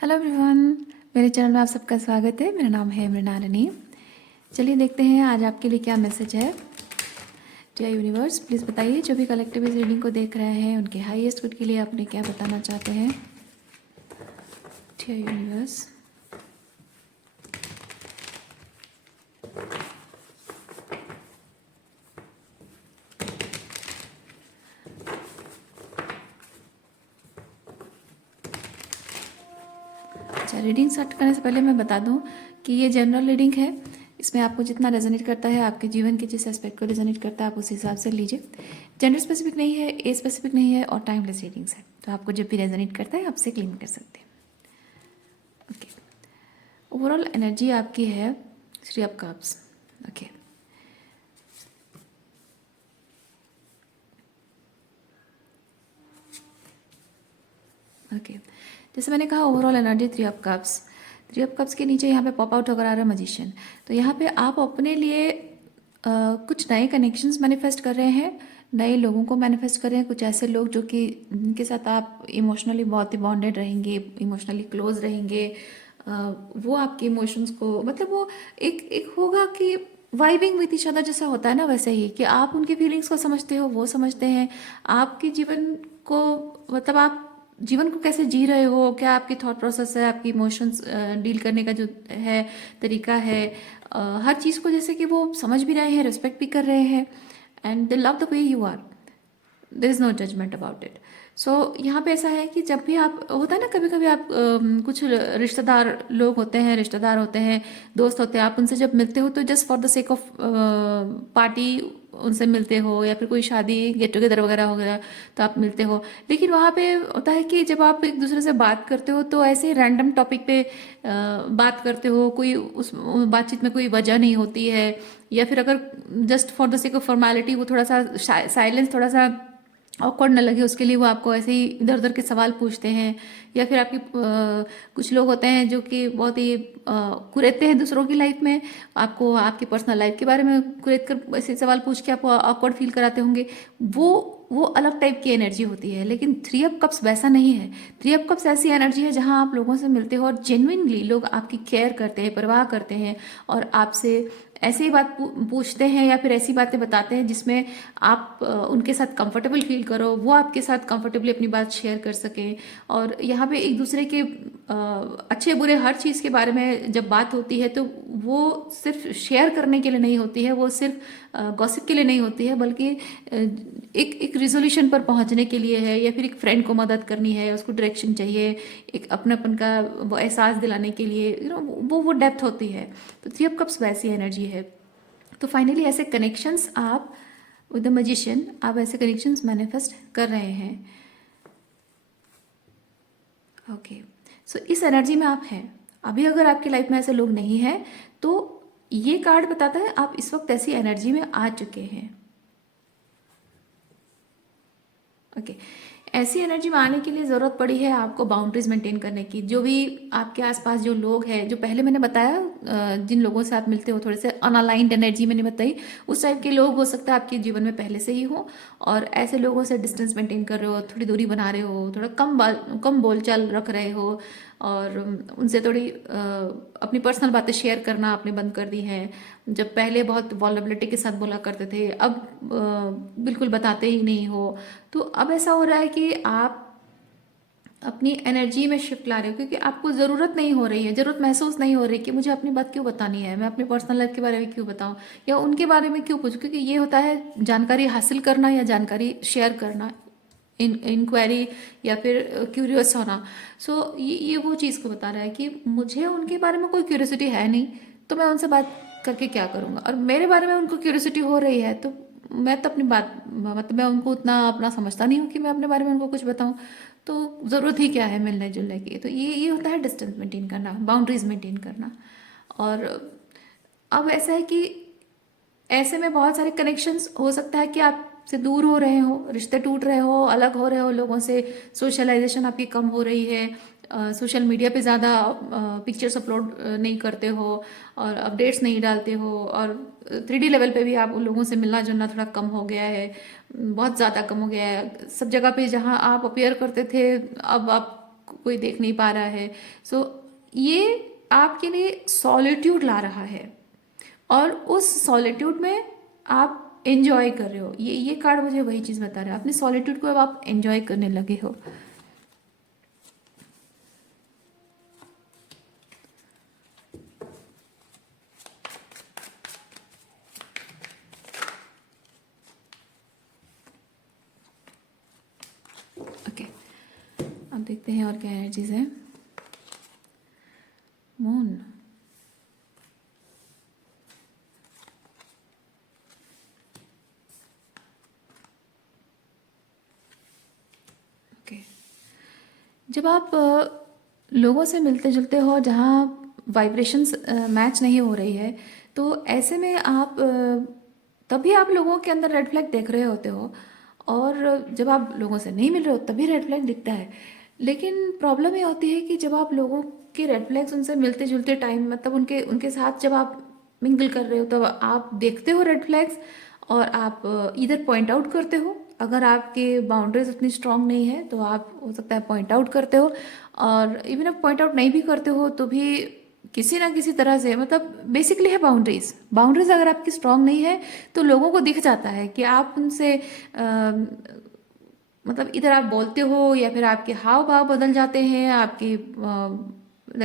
Hello everyone. मेरे channel में आप सबका स्वागत है। मेरा नाम है मृणालिनी। चलिए देखते हैं आज आपके लिए क्या मैसेज है। डियर यूनिवर्स, प्लीज़ बताइए जो भी कलेक्टिव इस रीडिंग को देख रहे हैं उनके हाईएस्ट गुड के लिए आपने क्या बताना चाहते हैं। डियर यूनिवर्स, अच्छा, रीडिंग स्टार्ट करने से पहले मैं बता दूं कि ये जनरल रीडिंग है। इसमें आपको जितना रेजोनेट करता है, आपके जीवन के जिस एस्पेक्ट को रेजोनेट करता है, आप उस हिसाब से लीजिए। जेंडर स्पेसिफिक नहीं है, एज स्पेसिफिक नहीं है और टाइमलेस रीडिंग्स है, तो आपको जब भी रेजोनेट करता है आपसे क्लेम कर सकते हैं। ओके, ओवरऑल एनर्जी आपकी है 3 ऑफ कप्स। ओके, ओके, जैसे मैंने कहा overall energy 3 of cups. 3 of cups के नीचे यहाँ पे पॉप आउट होकर आ रहा है मजिशियन। तो यहाँ पे आप अपने लिए कुछ नए कनेक्शंस मैनिफेस्ट कर रहे हैं, नए लोगों को मैनिफेस्ट कर रहे हैं। कुछ ऐसे लोग जो कि जिनके साथ आप इमोशनली बहुत ही बॉन्डेड रहेंगे, इमोशनली क्लोज रहेंगे। वो आपके इमोशंस को, मतलब वो एक एक होगा कि वाइबिंग विथ ईच अदर जैसा होता है ना, वैसे ही कि आप उनकी फीलिंग्स को समझते हो, वो समझते हैं आपके जीवन को। मतलब आप जीवन को कैसे जी रहे हो, क्या आपकी थॉट प्रोसेस है, आपकी इमोशंस डील करने का जो है तरीका है, हर चीज़ को जैसे कि वो समझ भी रहे हैं, रिस्पेक्ट भी कर रहे हैं। And they love the way you are, there is no judgement about it. So यहाँ पे ऐसा है कि जब भी आप, होता है ना कभी कभी आप कुछ रिश्तेदार लोग होते हैं, रिश्तेदार होते हैं, दोस्त होते हैं, आप उनसे जब मिलते हो तो just for the sake of party उनसे मिलते हो, या फिर कोई शादी गेट टुगेदर वगैरह हो गया तो आप मिलते हो। लेकिन वहाँ पे होता है कि जब आप एक दूसरे से बात करते हो तो ऐसे रैंडम टॉपिक पे बात करते हो, कोई उस बातचीत में कोई वजह नहीं होती है, या फिर अगर just for the sake of formality वो थोड़ा सा साइलेंस थोड़ा सा ऑकवर्ड न लगे उसके लिए वो आपको ऐसे ही इधर उधर के सवाल पूछते हैं। या फिर आपकी कुछ लोग होते हैं जो कि बहुत ही कुरेदते हैं दूसरों की लाइफ में, आपको आपकी पर्सनल लाइफ के बारे में कुरेद कर ऐसे सवाल पूछ के आपको ऑकवर्ड फील कराते होंगे। वो अलग टाइप की एनर्जी होती है। लेकिन 3 ऑफ कप्स वैसा नहीं है। 3 ऑफ कप्स ऐसी एनर्जी है जहां आप लोगों से मिलते हो और जेन्युइनली लोग आपकी केयर करते हैं, परवाह करते हैं, और आपसे ऐसे ही बात पूछते हैं या फिर ऐसी बातें बताते हैं जिसमें आप उनके साथ कंफर्टेबल फील करो, वो आपके साथ कंफर्टेबली अपनी बात शेयर कर सकें। और यहाँ पे एक दूसरे के अच्छे बुरे हर चीज़ के बारे में जब बात होती है तो वो सिर्फ शेयर करने के लिए नहीं होती है, वो सिर्फ गॉसिप के लिए नहीं होती है, बल्कि एक एक रिजोल्यूशन पर पहुंचने के लिए है, या फिर एक फ्रेंड को मदद करनी है, उसको डायरेक्शन चाहिए, एक अपनापन का वो एहसास दिलाने के लिए, वो डेप्थ होती है। तो 3 ऑफ कप्स वैसी एनर्जी है। तो फाइनली ऐसे कनेक्शंस आप विद द मजिशियन, आप ऐसे कनेक्शंस मैनिफेस्ट कर रहे हैं। ओके, सो इस एनर्जी में आप हैं अभी। अगर आपकी लाइफ में ऐसे लोग नहीं हैं तो ये कार्ड बताता है आप इस वक्त ऐसी एनर्जी में आ चुके हैं। ओके, ऐसी एनर्जी में आने के लिए ज़रूरत पड़ी है आपको बाउंड्रीज मेंटेन करने की। जो भी आपके आसपास जो लोग हैं, जो पहले मैंने बताया जिन लोगों से आप मिलते हो, थोड़े से अनअलाइंड एनर्जी मैंने बताई, उस टाइप के लोग हो सकता है आपके जीवन में पहले से ही हो, और ऐसे लोगों से डिस्टेंस मेंटेन कर रहे हो, थोड़ी दूरी बना रहे हो, थोड़ा कम बोलचाल रख रहे हो, और उनसे थोड़ी अपनी पर्सनल बातें शेयर करना आपने बंद कर दी हैं। जब पहले बहुत वॉलरेबिलिटी के साथ बोला करते थे, अब बिल्कुल बताते ही नहीं हो। तो अब ऐसा हो रहा है कि आप अपनी एनर्जी में शिफ्ट ला रहे हो, क्योंकि आपको ज़रूरत नहीं हो रही है, ज़रूरत महसूस नहीं हो रही कि मुझे अपनी बात क्यों बतानी है, मैं अपनी पर्सनल लाइफ के बारे में क्यों बताऊं, या उनके बारे में क्यों पूछूं। क्योंकि ये होता है जानकारी हासिल करना या जानकारी शेयर करना, इंक्वायरी या फिर क्यूरियस होना। सो ये वो चीज़ को बता रहा है कि मुझे उनके बारे में कोई क्यूरियोसिटी है नहीं, तो मैं उनसे बात करके क्या करूँगा। और मेरे बारे में उनको क्यूरियोसिटी हो रही है तो मैं तो अपनी बात, मतलब मैं उनको उतना अपना समझता नहीं हूँ कि मैं अपने बारे में उनको कुछ बताऊँ। तो ज़रूरत ही क्या है मिलने जुलने की। तो ये होता है डिस्टेंस मेंटेन करना, बाउंड्रीज मेंटेन करना। और अब ऐसा है कि ऐसे में बहुत सारे कनेक्शंस हो सकता है कि आप से दूर हो रहे हो, रिश्ते टूट रहे हो, अलग हो रहे हो लोगों से, सोशलाइजेशन आपकी कम हो रही है, सोशल मीडिया पे ज़्यादा पिक्चर्स अपलोड नहीं करते हो, और अपडेट्स नहीं डालते हो, और 3D लेवल पे भी आप उन लोगों से मिलना जुलना थोड़ा कम हो गया है, बहुत ज़्यादा कम हो गया है। सब जगह पे जहाँ आप अपेयर करते थे अब आप कोई देख नहीं पा रहा है। सो ये आपके लिए सॉलिट्यूड ला रहा है, और उस सॉलिट्यूड में आप एंजॉय कर रहे हो। ये कार्ड मुझे वही चीज़ बता रहा है, अपने सॉलिट्यूड को अब आप एंजॉय करने लगे हो। ओके, अब देखते हैं और क्या एनर्जीज है। Moon, okay. जब आप लोगों से मिलते जुलते हो जहाँ वाइब्रेशंस मैच नहीं हो रही है, तो ऐसे में आप तभी आप लोगों के अंदर रेड फ्लैग देख रहे होते हो, और जब आप लोगों से नहीं मिल रहे हो तभी रेड फ्लैग दिखता है। लेकिन प्रॉब्लम ये होती है कि जब आप लोगों के रेड फ्लैग्स उनसे मिलते जुलते टाइम, मतलब उनके उनके साथ जब आप मिंगल कर रहे हो, तब आप देखते हो रेड फ्लैग्स, और आप इधर पॉइंट आउट करते हो। अगर आपके बाउंड्रीज उतनी स्ट्रांग नहीं है तो आप हो सकता है पॉइंट आउट करते हो, और इवन आप पॉइंट आउट नहीं भी करते हो तो भी किसी ना किसी तरह से, मतलब बेसिकली है बाउंड्रीज। बाउंड्रीज अगर आपकी स्ट्रांग नहीं है तो लोगों को दिख जाता है कि आप उनसे मतलब इधर आप बोलते हो, या फिर आपके हाव भाव बदल जाते हैं, आपकी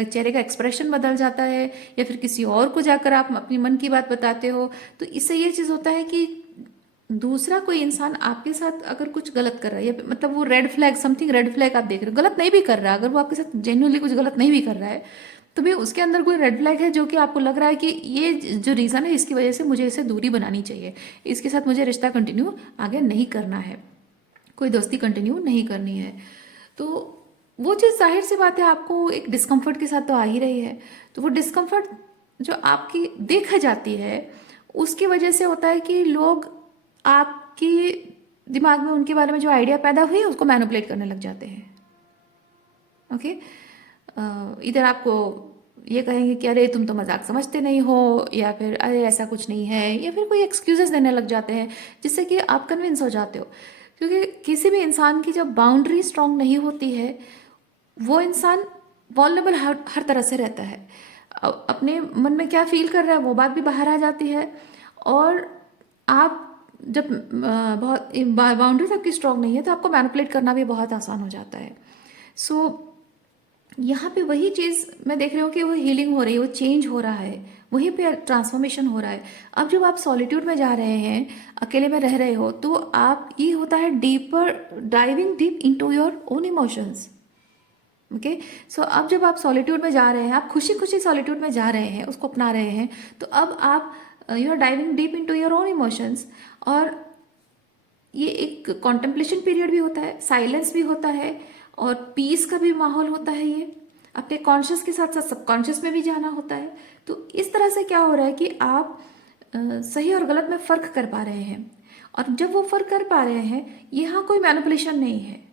चेहरे का एक्सप्रेशन बदल जाता है, या फिर किसी और को जाकर आप अपनी मन की बात बताते हो। तो इससे ये चीज़ होता है कि दूसरा कोई इंसान आपके साथ अगर कुछ गलत कर रहा है, या मतलब वो red flag, something red flag आप देख रहे हो, गलत नहीं भी कर रहा है, अगर वो आपके साथ जेन्युइनली कुछ गलत नहीं भी कर रहा है, तो भी उसके अंदर कोई रेड फ्लैग है जो कि आपको लग रहा है कि ये जो रीज़न है इसकी वजह से मुझे इससे दूरी बनानी चाहिए, इसके साथ मुझे रिश्ता कंटिन्यू आगे नहीं करना है, कोई दोस्ती कंटिन्यू नहीं करनी है। तो वो चीज़ जाहिर सी बात है आपको एक डिस्कम्फर्ट के साथ तो आ ही रही है। तो वो डिस्कम्फर्ट जो आपकी देखा जाती है उसकी वजह से होता है कि लोग आपकी दिमाग में उनके बारे में जो आइडिया पैदा हुई है उसको मैनिपुलेट करने लग जाते हैं। ओके, इधर आपको ये कहेंगे कि अरे तुम तो मजाक समझते नहीं हो, या फिर अरे ऐसा कुछ नहीं है, या फिर कोई एक्सक्यूजेस देने लग जाते हैं जिससे कि आप कन्विंस हो जाते हो। क्योंकि किसी भी इंसान की जब बाउंड्री स्ट्रांग नहीं होती है, वो इंसान वॉल्नरेबल हर तरह से रहता है। अपने मन में क्या फील कर रहा है वो बात भी बाहर आ जाती है, और आप जब बहुत बाउंड्रीज आपकी स्ट्रांग नहीं है तो आपको मैनिपुलेट करना भी बहुत आसान हो जाता है। सो यहाँ पे वही चीज़ मैं देख रही हूँ कि वो हीलिंग हो रही है, वो चेंज हो रहा है, वहीं पे ट्रांसफॉर्मेशन हो रहा है। अब जब आप सॉलिट्यूड में जा रहे हैं, अकेले में रह रहे हो, तो आप ये होता है deeper diving deep into your own emotions. Okay, so अब जब आप सॉलिट्यूड में जा रहे हैं, आप खुशी खुशी सॉलिट्यूड में जा रहे हैं, उसको अपना रहे हैं, तो अब आप you are diving deep into your own emotions. और ये एक कॉन्टेम्पलेशन पीरियड भी होता है, साइलेंस भी होता है, और पीस का भी माहौल होता है। ये अपने कॉन्शियस के साथ साथ सबकॉन्शियस में भी जाना होता है। तो इस तरह से क्या हो रहा है कि आप सही और गलत में फ़र्क कर पा रहे हैं, और जब वो फ़र्क कर पा रहे हैं, यहाँ कोई मैनिपुलेशन नहीं है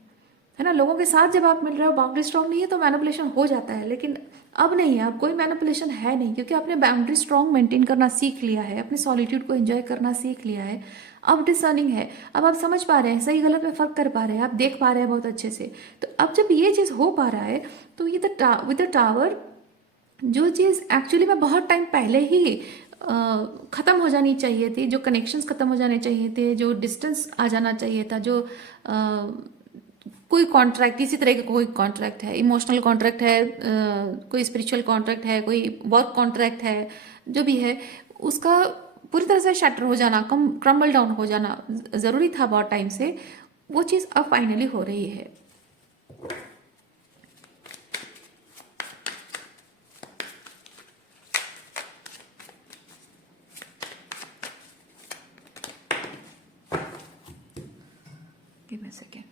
ना। लोगों के साथ जब आप मिल रहे हो, बाउंड्री स्ट्रांग नहीं है तो मैनिपुलेशन हो जाता है, लेकिन अब नहीं है, अब कोई मैनिपुलेशन है नहीं, क्योंकि आपने बाउंड्री स्ट्रांग मेंटेन करना सीख लिया है, अपने सॉलिट्यूड को एंजॉय करना सीख लिया है। अब डिसर्निंग है, अब आप समझ पा रहे हैं, सही गलत में फ़र्क कर पा रहे हैं, आप देख पा रहे हैं बहुत अच्छे से। तो अब जब ये चीज़ हो पा रहा है, तो ये विद द टावर, जो चीज़ एक्चुअली में बहुत टाइम पहले ही ख़त्म हो जानी चाहिए थी, जो कनेक्शंस ख़त्म हो जाने चाहिए थे, जो डिस्टेंस आ जाना चाहिए था, जो कोई कॉन्ट्रैक्ट, इसी तरह का कोई कॉन्ट्रैक्ट है, इमोशनल कॉन्ट्रैक्ट है, कोई स्पिरिचुअल कॉन्ट्रैक्ट है, कोई वर्क कॉन्ट्रैक्ट है, जो भी है, उसका पूरी तरह से शटर हो जाना, क्रम्बल डाउन हो जाना ज़रूरी था बहुत टाइम से, वो चीज़ अब फाइनली हो रही है। Give me a second.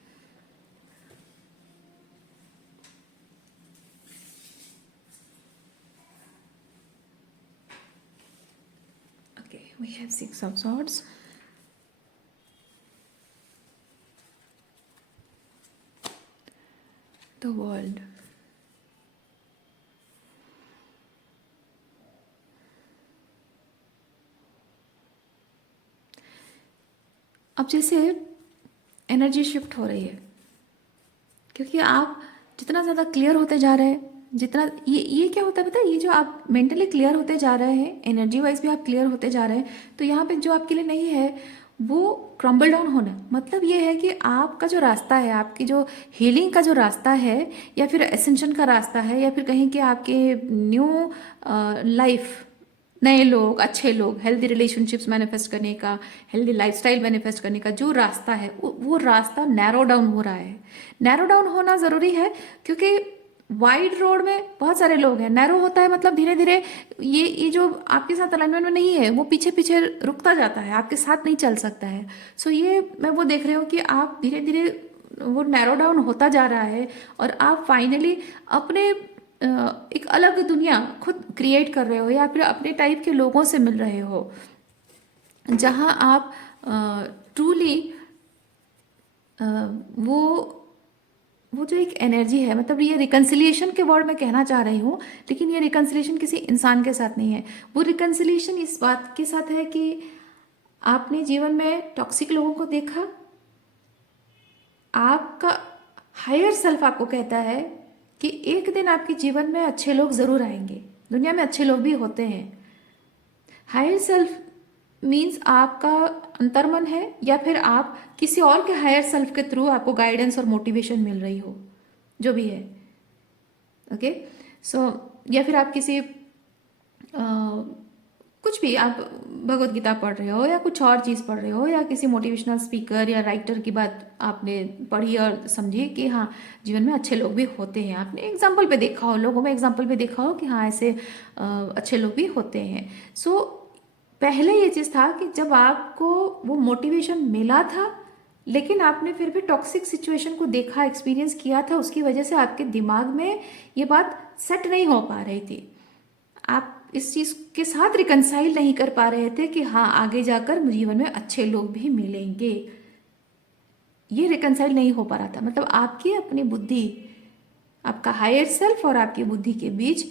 Okay, we have 6 of swords. The world. अब जैसे एनर्जी शिफ्ट हो रही है, क्योंकि आप जितना ज़्यादा क्लियर होते जा रहे हैं, जितना ये क्या होता है पता है, ये जो आप मेंटली क्लियर होते जा रहे हैं, एनर्जी वाइज भी आप क्लियर होते जा रहे हैं, तो यहाँ पे जो आपके लिए नहीं है वो क्रम्बल डाउन होना। मतलब ये है कि आपका जो रास्ता है, आपकी जो हीलिंग का जो रास्ता है, या फिर एसेंशन का रास्ता है, या फिर कहीं कि आपके न्यू लाइफ, नए लोग, अच्छे लोग, हेल्दी रिलेशनशिप्स मैनिफेस्ट करने का, हेल्दी लाइफस्टाइल मैनिफेस्ट करने का जो रास्ता है, वो रास्ता नैरो डाउन हो रहा है। नैरो डाउन होना ज़रूरी है, क्योंकि वाइड रोड में बहुत सारे लोग हैं। नैरो होता है मतलब धीरे धीरे ये जो आपके साथ अलाइनमेंट में नहीं है वो पीछे पीछे रुकता जाता है, आपके साथ नहीं चल सकता है। सो ये मैं वो देख रही हूँ कि आप धीरे धीरे वो नैरो डाउन होता जा रहा है, और आप फाइनली अपने एक अलग दुनिया खुद क्रिएट कर रहे हो, या फिर अपने टाइप के लोगों से मिल रहे हो, जहाँ आप ट्रूली वो वो जो एक एनर्जी है, मतलब ये रिकन्सिलिएशन के वर्ड में कहना चाह रही हूँ, लेकिन ये रिकन्सिलिएशन किसी इंसान के साथ नहीं है। वो रिकन्सिलिएशन इस बात के साथ है कि आपने जीवन में टॉक्सिक लोगों को देखा, आपका हायर सेल्फ आपको कहता है कि एक दिन आपके जीवन में अच्छे लोग ज़रूर आएंगे, दुनिया में अच्छे लोग भी होते हैं। हायर सेल्फ मीन्स आपका अंतर्मन है, या फिर आप किसी और के हायर सेल्फ के थ्रू आपको गाइडेंस और मोटिवेशन मिल रही हो, जो भी है। ओके, सो या फिर आप किसी कुछ भी, आप भगवत गीता पढ़ रहे हो, या कुछ और चीज़ पढ़ रहे हो, या किसी मोटिवेशनल स्पीकर या राइटर की बात आपने पढ़ी और समझी कि हाँ, जीवन में अच्छे लोग भी होते हैं। आपने एग्जाम्पल पे देखा हो, लोगों में एग्जाम्पल पे देखा हो कि हाँ, ऐसे अच्छे लोग भी होते हैं। सो पहले ये चीज़ था कि जब आपको वो मोटिवेशन मिला था, लेकिन आपने फिर भी टॉक्सिक सिचुएशन को देखा, एक्सपीरियंस किया था, उसकी वजह से आपके दिमाग में ये बात सेट नहीं हो पा रही थी। आप इस चीज़ के साथ रिकनसाइल नहीं कर पा रहे थे कि हाँ, आगे जाकर जीवन में अच्छे लोग भी मिलेंगे। ये रिकनसाइल नहीं हो पा रहा था। मतलब आपकी अपनी बुद्धि, आपका हायर सेल्फ और आपकी बुद्धि के बीच,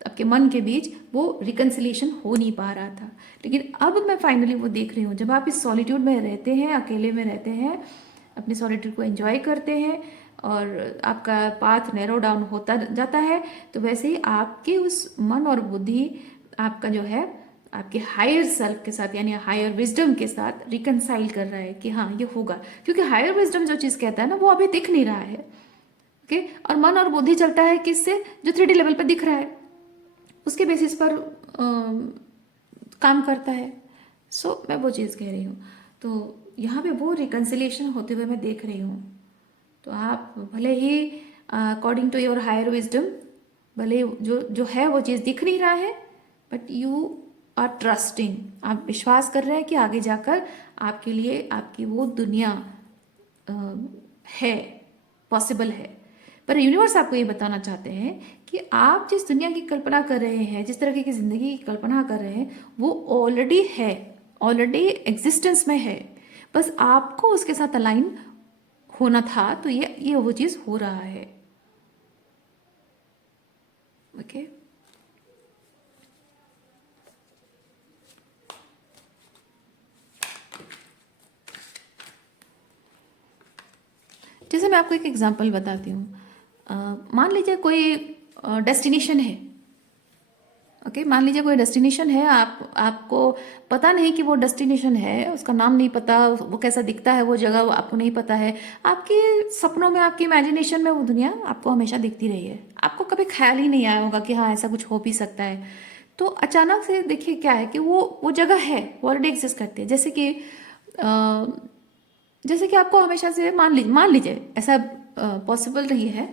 आपके मन के बीच वो रिकन्सिलिएशन हो नहीं पा रहा था। लेकिन अब मैं फाइनली वो देख रही हूँ, जब आप इस सॉलिट्यूड में रहते हैं, अकेले में रहते हैं, अपनी सॉलिट्यूड को एंजॉय करते हैं, और आपका पाथ नैरो डाउन होता जाता है, तो वैसे ही आपके उस मन और बुद्धि, आपका जो है आपके हायर सेल्फ के साथ, यानी हायर विजडम के साथ रिकनसाइल कर रहा है कि हाँ, ये होगा। क्योंकि हायर विजडम जो चीज़ कहता है ना, वो अभी दिख नहीं रहा है। ओके, और मन और बुद्धि चलता है किससे? जो 3D लेवल पर दिख रहा है, उसके बेसिस पर काम करता है। सो मैं वो चीज़ कह रही हूँ। तो यहाँ पे वो रिकन्सिलिएशन होते हुए मैं देख रही हूँ। तो आप भले ही according to your higher wisdom, भले जो जो है वो चीज़ दिख नहीं रहा है, बट यू आर ट्रस्टिंग, आप विश्वास कर रहे हैं कि आगे जाकर आपके लिए आपकी वो दुनिया है, पॉसिबल है। पर यूनिवर्स आपको ये बताना चाहते हैं कि आप जिस दुनिया की कल्पना कर रहे हैं, जिस तरह की ज़िंदगी की कल्पना कर रहे हैं, वो ऑलरेडी है, ऑलरेडी एग्जिस्टेंस में है। बस आपको उसके साथ अलाइन होना था, तो ये वो चीज़ हो रहा है। ओके, जैसे मैं आपको एक एग्जांपल बताती हूँ। मान लीजिए कोई डेस्टिनेशन है। ओके, मान लीजिए कोई डेस्टिनेशन है, आपको पता नहीं कि वो डेस्टिनेशन है, उसका नाम नहीं पता, वो कैसा दिखता है, वो जगह आपको नहीं पता है। आपके सपनों में, आपकी इमेजिनेशन में वो दुनिया आपको हमेशा दिखती रही है, आपको कभी ख्याल ही नहीं आया होगा कि हाँ, ऐसा कुछ हो भी सकता है। तो अचानक से देखिए क्या है कि वो जगह है, वो ऑलरेडी एग्जिस्ट करती है। जैसे कि आपको हमेशा से मान लीजिए ऐसा पॉसिबल नहीं है,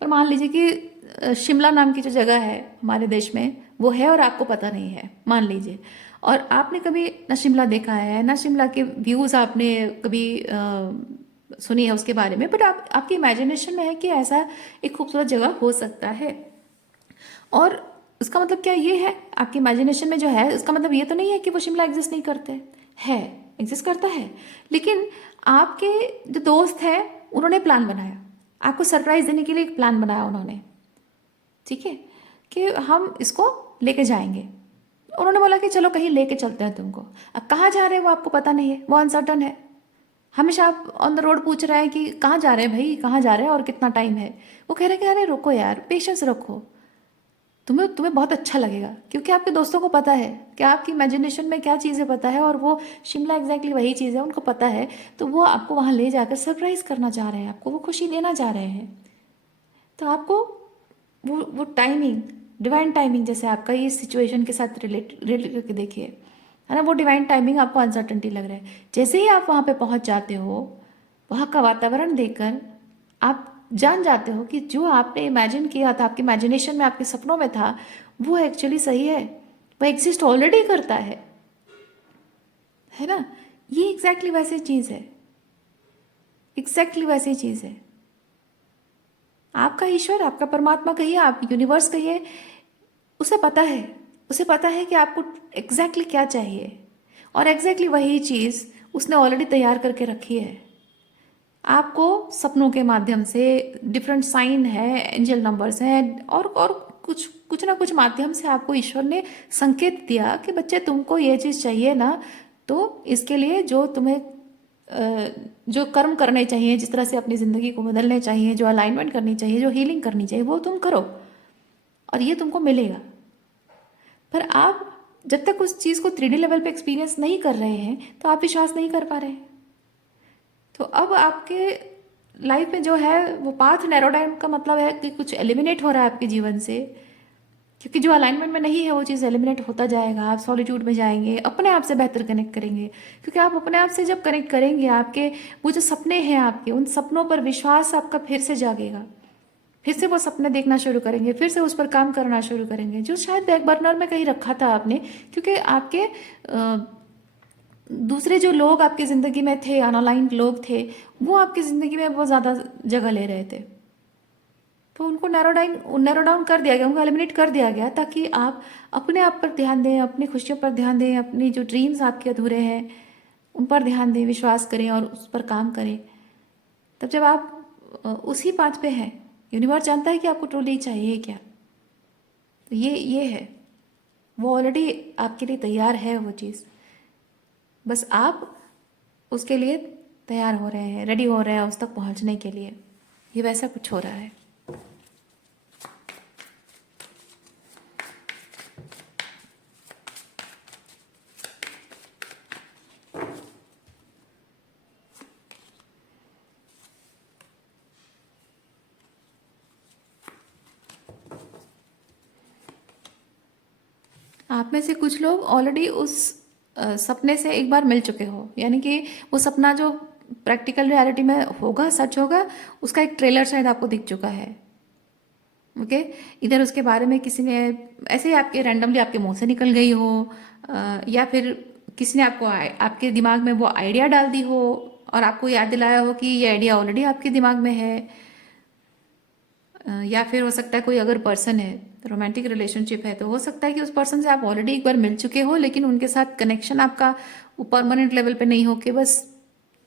पर मान लीजिए कि शिमला नाम की जो जगह है हमारे देश में, वो है और आपको पता नहीं है, मान लीजिए। और आपने कभी ना शिमला देखा है, ना शिमला के व्यूज़ आपने कभी सुनी है उसके बारे में, बट आपकी इमेजिनेशन में है कि ऐसा एक खूबसूरत जगह हो सकता है। और उसका मतलब क्या ये है, आपकी इमेजिनेशन में जो है, उसका मतलब ये तो नहीं है कि वो शिमला एग्जिस्ट नहीं करते है, एग्जिस्ट करता है। लेकिन आपके जो दोस्त हैं, उन्होंने प्लान बनाया, आपको सरप्राइज देने के लिए एक प्लान बनाया उन्होंने, ठीक है, कि हम इसको लेके जाएंगे। उन्होंने बोला कि चलो कहीं लेके चलते हैं तुमको। अब कहाँ जा रहे हैं वो आपको पता नहीं है, वो अनसर्टन है। हमेशा आप ऑन द रोड पूछ रहे हैं कि कहाँ जा रहे हैं भाई, कहाँ जा रहे हैं और कितना टाइम है। वो कह रहे हैं कि अरे रुको यार, पेशेंस रखो, तुम्हें तुम्हें बहुत अच्छा लगेगा, क्योंकि आपके दोस्तों को पता है कि आपकी इमेजिनेशन में क्या चीज़ें पता है, और वो शिमला एग्जैक्टली वही चीज़ है, उनको पता है। तो वो आपको वहाँ ले जाकर सरप्राइज करना चाह रहे हैं, आपको वो खुशी देना चाह रहे हैं। तो आपको वो टाइमिंग, डिवाइन टाइमिंग, जैसे आपका ये सिचुएशन के साथ रिलेट रिलेट करके देखिए, है ना, वो डिवाइन टाइमिंग आपको अनसर्टनिटी लग रहा है। जैसे ही आप वहाँ पे पहुँच जाते हो, वहाँ का वातावरण देखकर आप जान जाते हो कि जो आपने इमेजिन किया था, आपके इमेजिनेशन में, आपके सपनों में था, वो एक्चुअली सही है, वो एग्जिस्ट ऑलरेडी करता है ना। ये एग्जैक्टली वैसी चीज़ है, एग्जैक्टली वैसी चीज़ है। आपका ईश्वर, आपका परमात्मा कहिए, आप यूनिवर्स कहिए, उसे पता है, उसे पता है कि आपको एग्जैक्टली क्या चाहिए, और एग्जैक्टली वही चीज़ उसने ऑलरेडी तैयार करके रखी है। आपको सपनों के माध्यम से, डिफरेंट साइन है, एंजल नंबर्स हैं, और कुछ कुछ ना कुछ माध्यम से आपको ईश्वर ने संकेत दिया कि बच्चे तुमको ये चीज़ चाहिए ना, तो इसके लिए जो तुम्हें जो कर्म करने चाहिए, जिस तरह से अपनी ज़िंदगी को बदलने चाहिए, जो अलाइनमेंट करनी चाहिए, जो हीलिंग करनी चाहिए, वो तुम करो, और ये तुमको मिलेगा। पर आप जब तक उस चीज़ को 3D लेवल पे एक्सपीरियंस नहीं कर रहे हैं, तो आप विश्वास नहीं कर पा रहे हैं। तो अब आपके लाइफ में जो है वो पाथ नैरो डाउन का मतलब है कि कुछ एलिमिनेट हो रहा है आपके जीवन से, क्योंकि जो अलाइनमेंट में नहीं है वो चीज़ एलिमिनेट होता जाएगा। आप सॉलिट्यूड में जाएंगे, अपने आप से बेहतर कनेक्ट करेंगे, क्योंकि आप अपने आप से जब कनेक्ट करेंगे, आपके वो जो सपने हैं, आपके उन सपनों पर विश्वास आपका फिर से जागेगा, फिर से वो सपने देखना शुरू करेंगे, फिर से उस पर काम करना शुरू करेंगे, जो शायद बैक बर्नर में कहीं रखा था आपने, क्योंकि आपके दूसरे जो लोग आपकी ज़िंदगी में थे, अनअलाइंड लोग थे, वो आपकी ज़िंदगी में बहुत ज़्यादा जगह ले रहे थे। तो उनको नैरो डाउन कर दिया गया, उनको एलिमिनेट कर दिया गया, ताकि आप अपने आप पर ध्यान दें, अपनी खुशियों पर ध्यान दें, अपनी जो ड्रीम्स आपके अधूरे हैं उन पर ध्यान दें, विश्वास करें और उस पर काम करें। तब जब आप उसी पाथ पे हैं, यूनिवर्स जानता है कि आपको ट्रूली चाहिए क्या। तो ये है, वो ऑलरेडी आपके लिए तैयार है वो चीज़, बस आप उसके लिए तैयार हो रहे हैं, रेडी हो रहे हैं उस तक पहुंचने के लिए। ये वैसा कुछ हो रहा है। आप में से कुछ लोग ऑलरेडी उस सपने से एक बार मिल चुके हो, यानी कि वो सपना जो प्रैक्टिकल रियलिटी में होगा, सच होगा, उसका एक ट्रेलर शायद आपको दिख चुका है। ओके, इधर उसके बारे में किसी ने ऐसे ही आपके रैंडमली आपके मुंह से निकल गई हो, या फिर किसी ने आपको आपके दिमाग में वो आइडिया डाल दी हो, और आपको याद दिलाया हो कि ये आइडिया ऑलरेडी आपके दिमाग में है। या फिर हो सकता है कोई अगर पर्सन है, रोमांटिक रिलेशनशिप है, तो हो सकता है कि उस पर्सन से आप ऑलरेडी एक बार मिल चुके हो, लेकिन उनके साथ कनेक्शन आपका वो परमानेंट लेवल पे नहीं हो के बस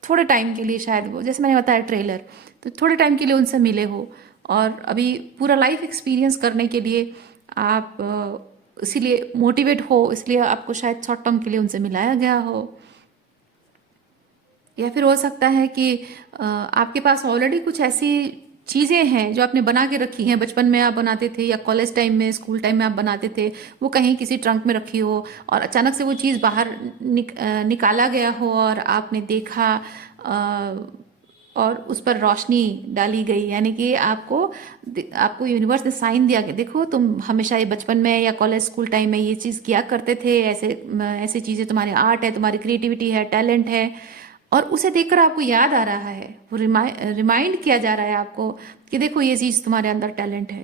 थोड़े टाइम के लिए, शायद वो जैसे मैंने बताया ट्रेलर, तो थोड़े टाइम के लिए उनसे मिले हो, और अभी पूरा लाइफ एक्सपीरियंस करने के लिए आप इसीलिए मोटिवेट हो, इसलिए आपको शायद शॉर्ट टर्म के लिए उनसे मिलाया गया हो। या फिर हो सकता है कि आपके पास ऑलरेडी कुछ ऐसी चीज़ें हैं जो आपने बना के रखी हैं, बचपन में आप बनाते थे, या कॉलेज टाइम में, स्कूल टाइम में आप बनाते थे, वो कहीं किसी ट्रंक में रखी हो, और अचानक से वो चीज़ बाहर निकाला गया हो, और आपने देखा, और उस पर रोशनी डाली गई, यानी कि आपको आपको यूनिवर्स ने साइन दिया कि देखो तुम हमेशा ये बचपन में या कॉलेज स्कूल टाइम में ये चीज़ किया करते थे, ऐसे ऐसी चीज़ें, तुम्हारे आर्ट है, तुम्हारी क्रिएटिविटी है, टैलेंट है, और उसे देखकर आपको याद आ रहा है, वो रिमाइंड किया जा रहा है आपको कि देखो ये चीज़ तुम्हारे अंदर टैलेंट है,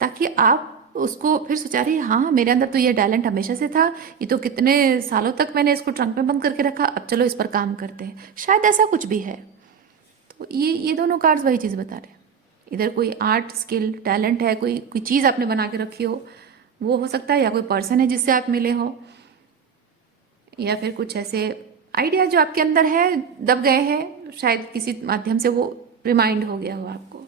ताकि आप उसको फिर सोचा रही, हाँ मेरे अंदर तो ये टैलेंट हमेशा से था, ये तो कितने सालों तक मैंने इसको ट्रंक में बंद करके रखा, अब चलो इस पर काम करते हैं, शायद ऐसा कुछ भी है। तो ये दोनों कार्ड्स वही चीज़ बता रहे हैं। इधर कोई आर्ट स्किल टैलेंट है, कोई कोई चीज़ आपने बना के रखी हो, वो हो सकता है, या कोई पर्सन है जिससे आप मिले हो, या फिर कुछ ऐसे आइडिया जो आपके अंदर है, दब गए हैं, शायद किसी माध्यम से वो रिमाइंड हो गया हो आपको।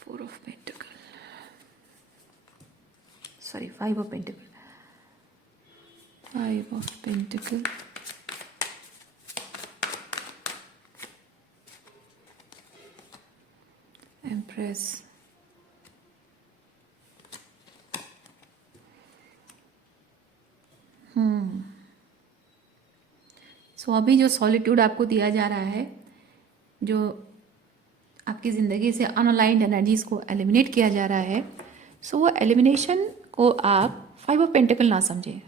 Four of pentacles, sorry, 5 of pentacles, 5 of pentacles, empress, so अभी जो सॉलिट्यूड आपको दिया जा रहा है, जो आपकी ज़िंदगी से अनअलाइंड एनर्जीज को एलिमिनेट किया जा रहा है, सो वो एलिमिनेशन को आप 5 ऑफ पेंटिकल ना समझें।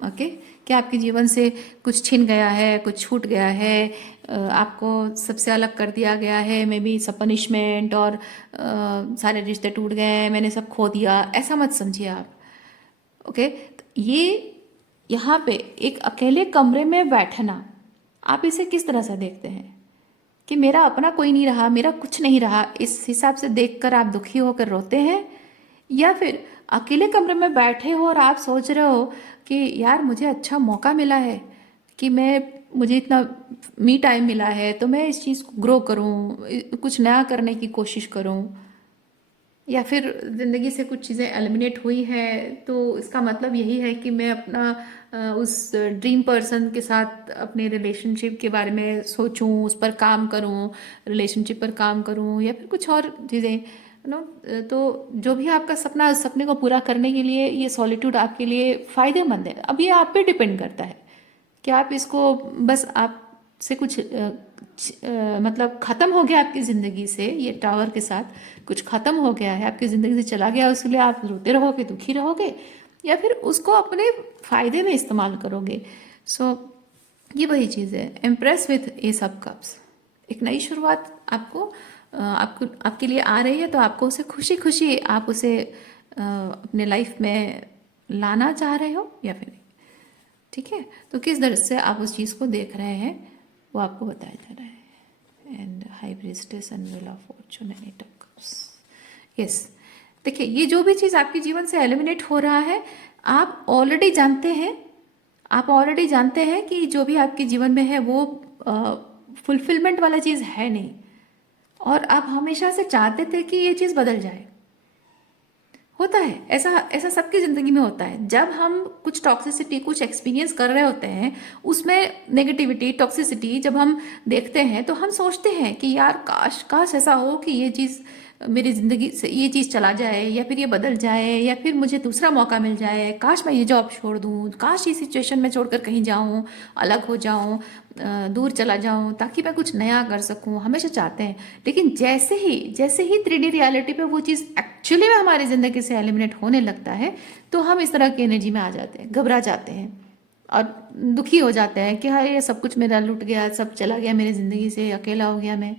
ओके, क्या आपके जीवन से कुछ छिन गया है, कुछ छूट गया है, आपको सबसे अलग कर दिया गया है, मे बी सब पनिशमेंट, और सारे रिश्ते टूट गए, मैंने सब खो दिया, ऐसा मत समझिए आप। ओके, ये यहाँ पे एक अकेले कमरे में बैठना, आप इसे किस तरह से देखते हैं कि मेरा अपना कोई नहीं रहा, मेरा कुछ नहीं रहा, इस हिसाब से देखकर आप दुखी होकर रोते हैं? या फिर अकेले कमरे में बैठे हो और आप सोच रहे हो कि यार मुझे अच्छा मौका मिला है कि मुझे इतना मी टाइम मिला है तो मैं इस चीज़ को ग्रो करूं, कुछ नया करने की कोशिश करूं? या फिर ज़िंदगी से कुछ चीज़ें एलिमिनेट हुई है तो इसका मतलब यही है कि मैं अपना उस ड्रीम पर्सन के साथ अपने रिलेशनशिप के बारे में सोचूं, उस पर काम करूं, रिलेशनशिप पर काम करूं, या फिर कुछ और चीज़ें नो। तो जो भी आपका सपना, उस सपने को पूरा करने के लिए ये सॉलिट्यूड आपके लिए फ़ायदेमंद है। अब ये आप पे डिपेंड करता है कि आप इसको, बस आप से कुछ मतलब ख़त्म हो गया आपकी ज़िंदगी से, ये टावर के साथ कुछ ख़त्म हो गया है, आपकी ज़िंदगी से चला गया, उसके लिए आप रोते रहोगे, दुखी रहोगे, या फिर उसको अपने फ़ायदे में इस्तेमाल करोगे। सो ये वही चीज़ है, impress with S of cups. एक नई शुरुआत आपके लिए आ रही है, तो आपको उसे खुशी खुशी आप उसे अपने लाइफ में लाना चाह रहे हो या फिर नहीं, ठीक है? तो किस दर से आप उस चीज़ को देख रहे हैं वो आपको बताया जा रहा है। And high priestess and wheel of fortune and eight of cups. Yes, देखिए ये जो भी चीज़ आपके जीवन से एलिमिनेट हो रहा है, आप ऑलरेडी जानते हैं, आप ऑलरेडी जानते हैं कि जो भी आपके जीवन में है वो फुलफिलमेंट वाला चीज़ है नहीं, और आप हमेशा से चाहते थे कि ये चीज़ बदल जाए। होता है ऐसा, ऐसा सबकी ज़िंदगी में होता है। जब हम कुछ टॉक्सिसिटी, कुछ एक्सपीरियंस कर रहे होते हैं, उसमें नेगेटिविटी, टॉक्सिसिटी जब हम देखते हैं तो हम सोचते हैं कि यार काश काश ऐसा हो कि ये चीज़ मेरी ज़िंदगी से, ये चीज़ चला जाए, या फिर ये बदल जाए, या फिर मुझे दूसरा मौका मिल जाए, काश मैं ये जॉब छोड़ दूँ, काश ये सिचुएशन में छोड़कर कहीं जाऊँ, अलग हो जाऊँ, दूर चला जाऊँ, ताकि मैं कुछ नया कर सकूँ, हमेशा चाहते हैं। लेकिन जैसे ही 3D रियलिटी पे वो चीज़ एक्चुअली में हमारी ज़िंदगी से एलिमिनेट होने लगता है, तो हम इस तरह की एनर्जी में आ जाते हैं, घबरा जाते हैं और दुखी हो जाते हैं कि हाँ ये सब कुछ मेरा लुट गया, सब चला गया मेरी ज़िंदगी से, अकेला हो गया मैं।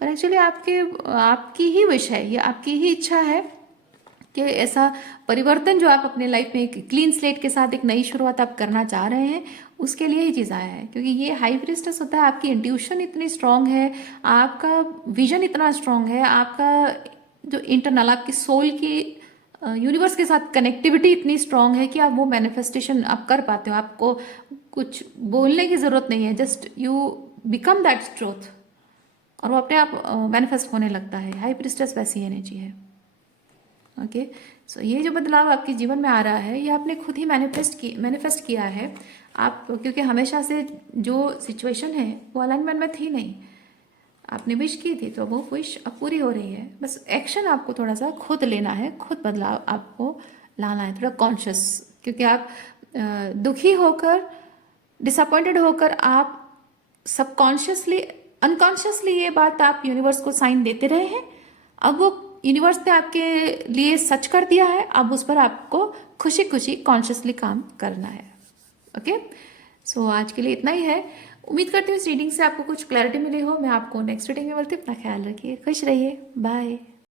पर एक्चुअली आपकी ही विश है, ये आपकी ही इच्छा है कि ऐसा परिवर्तन जो आप अपने लाइफ में एक क्लीन स्लेट के साथ एक नई शुरुआत आप करना चाह रहे हैं, उसके लिए ही चीज़ आया है। क्योंकि ये हाई प्रीस्टेस होता है, आपकी इंट्यूशन इतनी स्ट्रांग है, आपका विजन इतना स्ट्रांग है, आपका जो इंटरनल, आपकी सोल की यूनिवर्स के साथ कनेक्टिविटी इतनी स्ट्रांग है कि आप वो मैनिफेस्टेशन आप कर पाते हो। आपको कुछ बोलने की ज़रूरत नहीं है, just you become that truth, और वो अपने आप मैनिफेस्ट होने लगता है। हाई प्रीस्टेस वैसी एनर्जी है। ओके, सो ये जो बदलाव आपके जीवन में आ रहा है, ये आपने खुद ही मैनिफेस्ट किया है। आप, क्योंकि हमेशा से जो सिचुएशन है वो अलाइनमेंट में थी नहीं, आपने विश की थी, तो वो विश अब पूरी हो रही है। बस एक्शन आपको थोड़ा सा खुद लेना है, खुद बदलाव आपको लाना है, थोड़ा कॉन्शियस। क्योंकि आप दुखी होकर, डिसअपॉइंटेड होकर, आप सबकॉन्शियसली, अनकॉन्शियसली ये बात आप यूनिवर्स को साइन देते रहे हैं। अब वो यूनिवर्स ने आपके लिए सच कर दिया है, अब उस पर आपको खुशी खुशी कॉन्शियसली काम करना है। ओके, सो आज के लिए इतना ही है। उम्मीद करती हूँ इस रीडिंग से आपको कुछ क्लैरिटी मिली हो। मैं आपको नेक्स्ट रीडिंग में मिलती हूँ। अपना ख्याल रखिए, खुश रहिए, बाय।